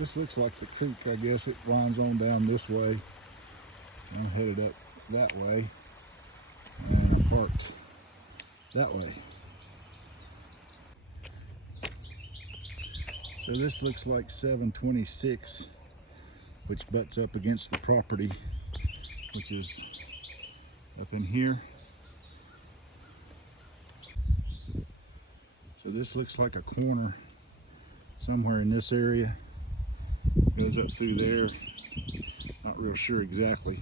This looks like the creek. I guess it winds on down this way. I'm headed up that way, and I'm parked that way. So this looks like 726, which butts up against the property, which is up in here. So this looks like a corner somewhere in this area. Goes up through there. Not real sure exactly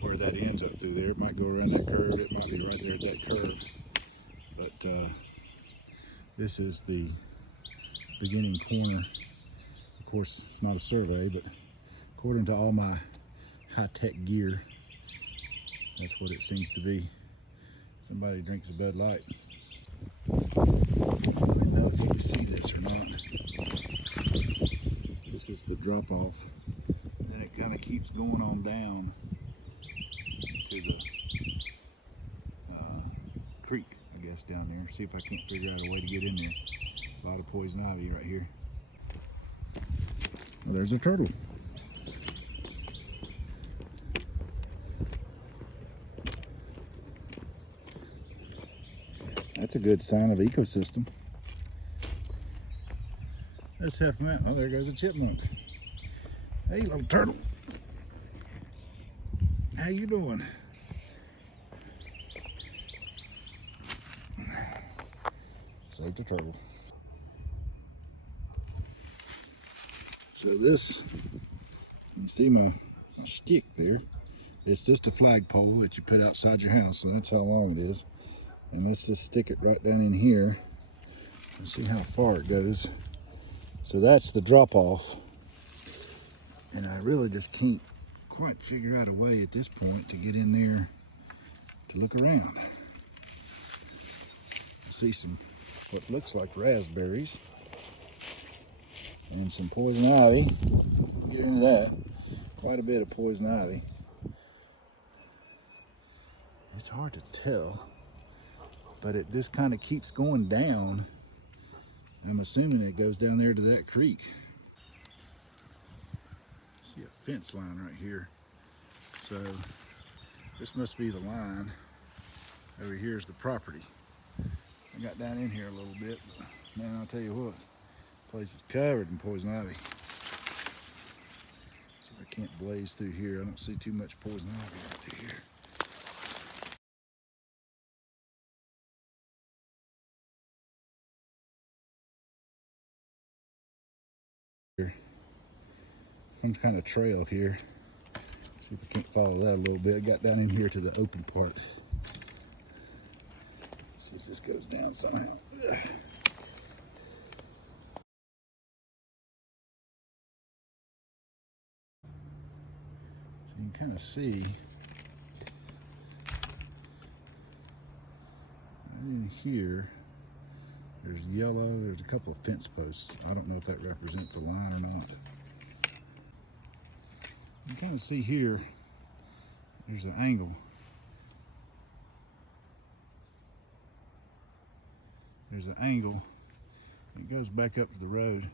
where that ends up through there. It might go around that curve. It might be right there at that curve. But this is the beginning corner. Of course, it's not a survey, but according to all my high-tech gear, that's what it seems to be. Somebody drinks a Bud Light. I don't know if you can see this or not. This is the drop off. Then it kind of keeps going on down to the creek, I guess, down there. See if I can't figure out a way to get in there. A lot of poison ivy right here. Well, there's a turtle. That's a good sign of ecosystem. Let's help him out. Oh, there goes a chipmunk. Hey, little turtle. How you doing? Saved the turtle. So this, you see my stick there. It's just a flagpole that you put outside your house, so that's how long it is. And let's just stick it right down in here and see how far it goes. So that's the drop off. And I really just can't quite figure out a way at this point to get in there to look around. I see some what looks like raspberries and some poison ivy. We'll get into that. Quite a bit of poison ivy. It's hard to tell, but it just kind of keeps going down. I'm assuming it goes down there to that creek. See a fence line right here. So this must be the line. Over here is the property. I got down in here a little bit, but man, I'll tell you what, the place is covered in poison ivy. So I can't blaze through here. I don't see too much poison ivy right through here. Some kind of trail here. See if I can't follow that a little bit. I got down in here to the open part. See if this goes down somehow. Ugh. So you can kind of see right in here, there's yellow, there's a couple of fence posts. I don't know if that represents a line or not. You can kind of see here, there's an angle. There's an angle. It goes back up to the road.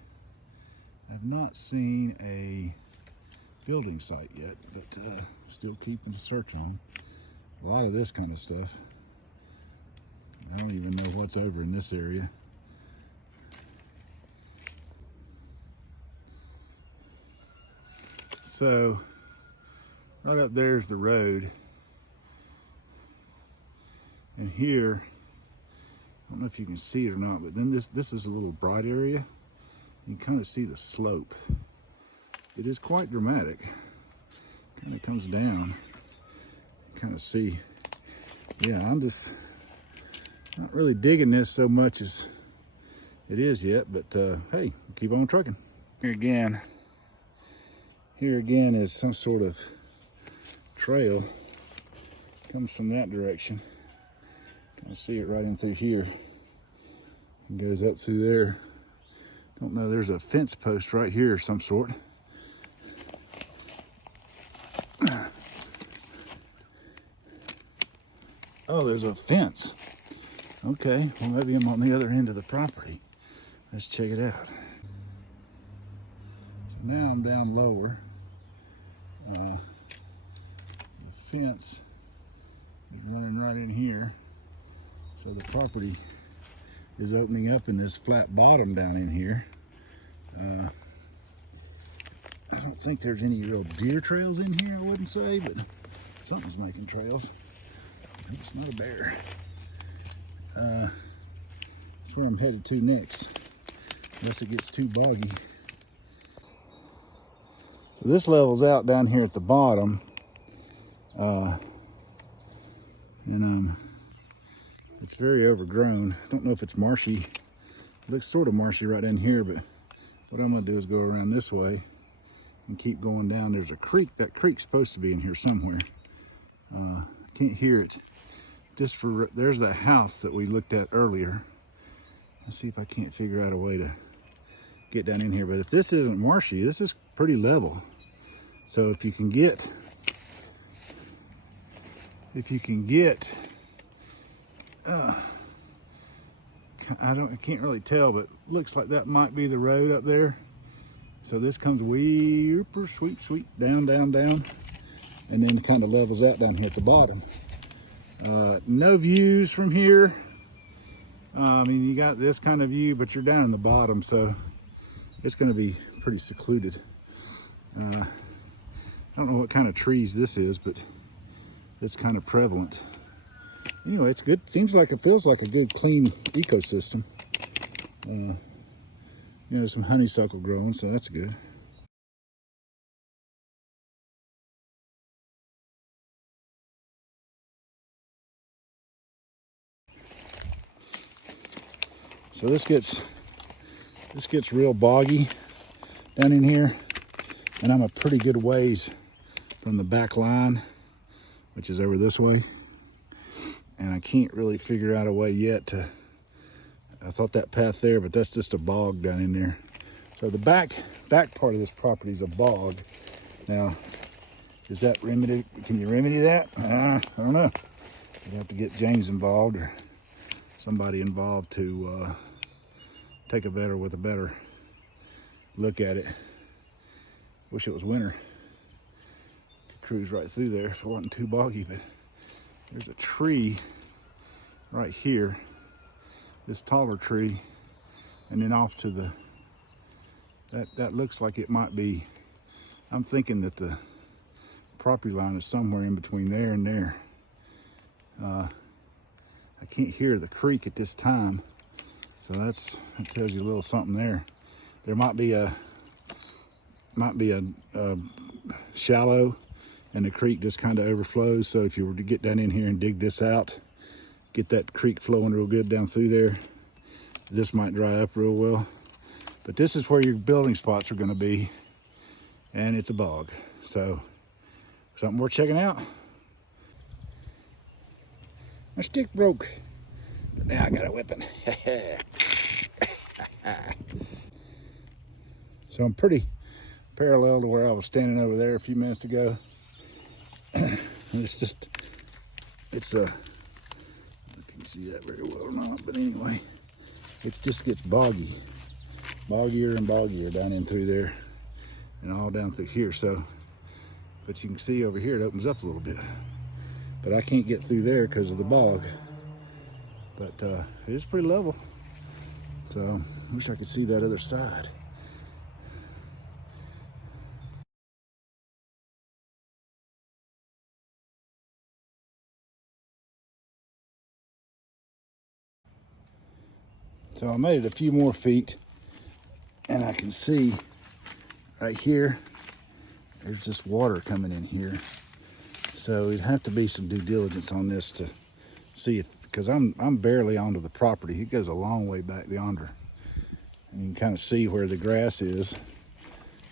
I've not seen a building site yet, but still keeping the search on. A lot of this kind of stuff. I don't even know what's over in this area. So, right up there is the road. And here, I don't know if you can see it or not, but then this is a little bright area. You can kind of see the slope. It is quite dramatic. Kind of comes down. Kind of see. Yeah, I'm just not really digging this so much as it is yet, but hey, keep on trucking. Here again is some sort of trail. Comes from that direction. Kind of see it right in through here. It goes up through there. Don't know, there's a fence post right here of some sort. Oh, there's a fence. Okay, well, maybe I'm on the other end of the property. Let's check it out. So you can kind of see here, there's an angle. There's a fence. Okay, well, maybe I'm on the other end of the property. Let's check it out. Let's check it out. Now I'm down lower. The fence is running right in here. So the property is opening up in this flat bottom down in here. I don't think there's any real deer trails in here, I wouldn't say, but something's making trails. It's not a bear. That's where I'm headed to next, unless it gets too boggy. So this levels out down here at the bottom. It's very overgrown. I don't know if it's marshy. It looks sort of marshy right in here, but what I'm gonna do is go around this way and keep going down. There's a creek. That creek's supposed to be in here somewhere. I can't hear it. There's that house that we looked at earlier. Let's see if I can't figure out a way to get down in here. But if this isn't marshy, this is pretty level. So if you can get, I can't really tell, but looks like that might be the road up there. So this comes sweet down, and then it kind of levels out down here at the bottom. No views from here. I mean, you got this kind of view, but you're down in the bottom, so it's going to be pretty secluded. I don't know what kind of trees this is, but it's kind of prevalent. Anyway, it's good. It feels like a good, clean ecosystem. Some honeysuckle growing, so that's good. So this gets real boggy down in here, and I'm a pretty good ways from the back line, which is over this way, and I can't really figure out a way yet I thought that path there, but that's just a bog down in there. So the back part of this property is a bog. Now, is that remedied? Can you remedy that? I don't know. You'd have to get James involved or somebody involved to take a better look at it. Wish it was winter. Could cruise right through there if it wasn't too boggy, but there's a tree right here, this taller tree, and then off to the, that looks like it might be, I'm thinking that the property line is somewhere in between there and there. I can't hear the creek at this time, so that tells you a little something there. There might be a shallow, and the creek just kind of overflows. So if you were to get down in here and dig this out, get that creek flowing real good down through there, this might dry up real well. But this is where your building spots are going to be, and it's a bog. So something worth checking out. My stick broke, but now I got a whipping. So I'm pretty parallel to where I was standing over there a few minutes ago. It's I can see that very well or not, but anyway, it just gets boggier and boggier down in through there and all down through here. So, but you can see over here it opens up a little bit, but I can't get through there because of the bog. But it is pretty level, so I wish I could see that other side. So I made it a few more feet, and I can see right here, there's just water coming in here. So it'd have to be some due diligence on this to see if, because I'm barely onto the property. It goes a long way back yonder. And you can kind of see where the grass is,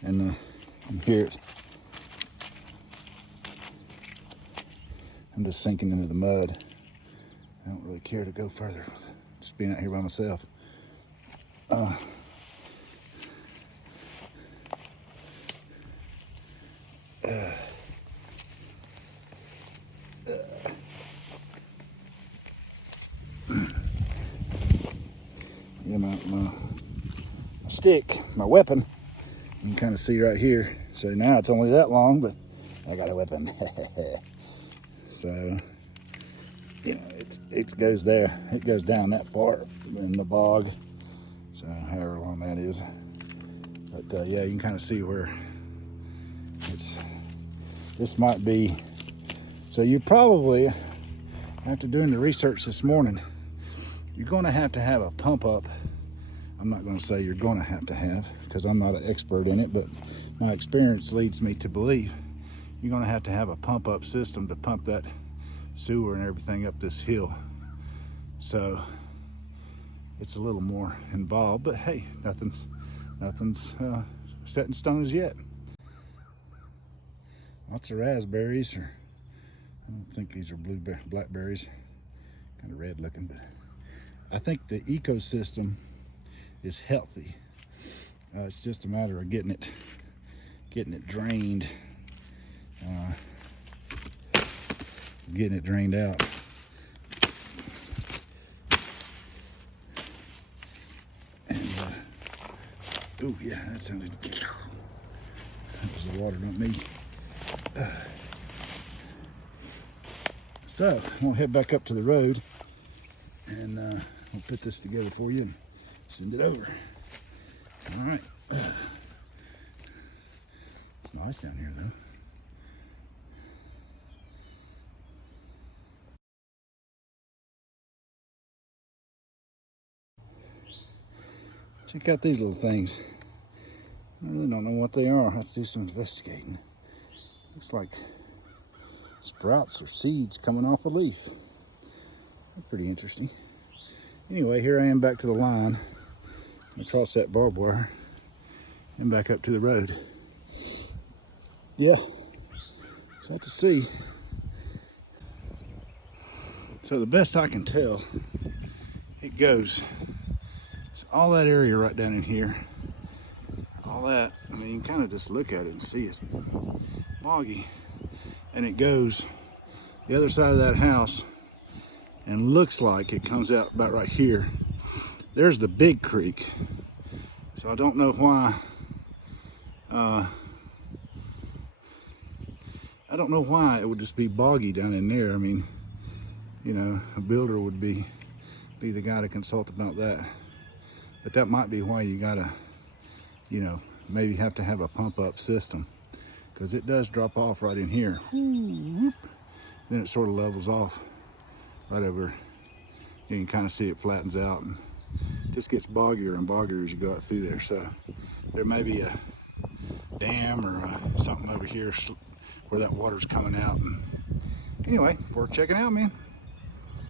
and you can hear it. I'm just sinking into the mud. I don't really care to go further with it. Just being out here by myself. Yeah, my stick, my weapon, You can kind of see right here. So now it's only that long, but I got a weapon. So, you know, it goes there. It goes down that far in the bog. So however long that is. But yeah, you can kind of see where this might be. So you probably, after doing the research this morning, you're going to have a pump up. I'm not going to say you're going to have, because I'm not an expert in it, but my experience leads me to believe you're going to have a pump up system to pump that sewer and everything up this hill. So it's a little more involved, but hey, nothing's set in stone as yet. Lots of raspberries, or I don't think these are blackberries, kind of red looking, but I think the ecosystem is healthy. It's just a matter of getting it drained, getting it drained out. And oh yeah, that sounded. That was the water, not me. So I'm gonna head back up to the road, and I'll put this together for you and send it over. All right. It's nice down here though. Check out these little things. I really don't know what they are. I'll have to do some investigating. Looks like sprouts or seeds coming off a leaf. That's pretty interesting. Anyway, here I am back to the line, across that barbed wire, and back up to the road. Yeah, sad to see. So the best I can tell, it goes. So all that area right down in here, all that, I mean, you can kind of just look at it and see it's boggy. And it goes the other side of that house and looks like it comes out about right here. There's the big creek. So I don't know why, it would just be boggy down in there. I mean, you know, a builder would be the guy to consult about that. But that might be why you gotta, you know, maybe have to have a pump up system, because it does drop off right in here. Then it sort of levels off right over. You can kind of see it flattens out and just gets boggier and boggier as you go out through there. So there may be a dam or something over here where that water's coming out. And anyway, worth checking out, man.